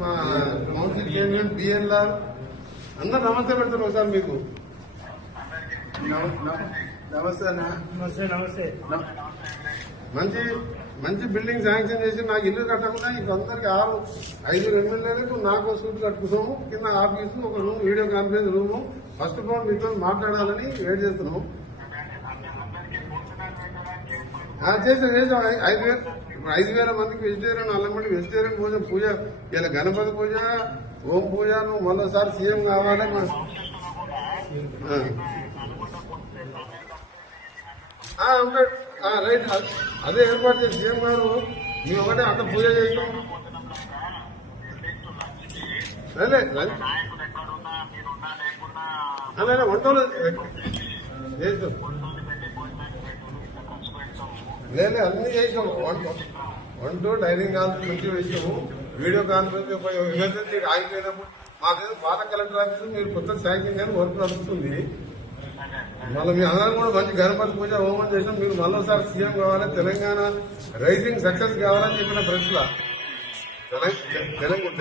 మా council chairman BNR అందరు నమస్తే పెడతారు ఒకసారి మీకు. నమస్తే అన్న. నమస్తే నమస్తే. మంచి మంచి బిల్డింగ్ శాంక్షన్ చేసి నాకు ఇల్లు కట్టకుండా ఇంకొందరికి 5 ఎమ్మెల్యేలకు నాకు సూట్ కట్టుకున్నాము. కింద ఆఫీసు ఒక room, video conference room. First of all మీతో మాట్లాడాలని వెయిట్ చేస్తున్నాము. చేసాం 5,000 మందికి వెజిటేరియన్, 4 మంది వెజిటేరియన్ భోజనం పూజ. ఇలా గణపతి పూజ, ఓం పూజ. నువ్వు మరోసారి సీఎం కావాలి. రైట్, అదే ఏర్పాటు చేసి సీఎం గారు మేము ఒకటే అక్కడ పూజ చేయటం. అదే వంటలు చేస్తాం. లేదు అన్ని చేసాం. వంట డైనింగ్ హాల్ మంచిగా వేసాము. వీడియో కాన్ఫరెన్స్ ఎమర్జెన్సీ ఆగిపోయినప్పుడు మాకేదో పాత కలెక్టర్ ఆఫీసు మీరు కొత్త శాంక్షన్ కానీ వర్క్ నడుస్తుంది. మళ్ళీ మీ అందరం కూడా మంచి గణపతి పూజ హోమం చేసాం. మీరు మరోసారి సీఎం కావాలి, తెలంగాణ రైజింగ్ సక్సెస్ కావాలని చెప్పిన ప్రశ్న.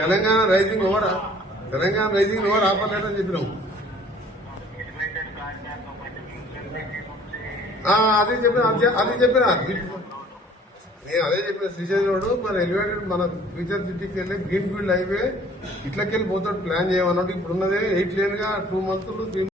తెలంగాణ రైజింగ్ ఓవర్ ఆపలేదని చెప్పినాం. అది చెప్పిన నేను అదే చెప్పిన. శ్రీశైలం రోడ్ మన ఎలివేటెడ్ మన ఫ్యూచర్ సిటీకి వెళ్ళి గ్రీన్ ఫీల్డ్ హైవే ఇట్లకెళ్ళి పోతాడు ప్లాన్ చేయమన్నట్టు. ఇప్పుడు ఉన్నదే 8 లేన్ గా 2 months 3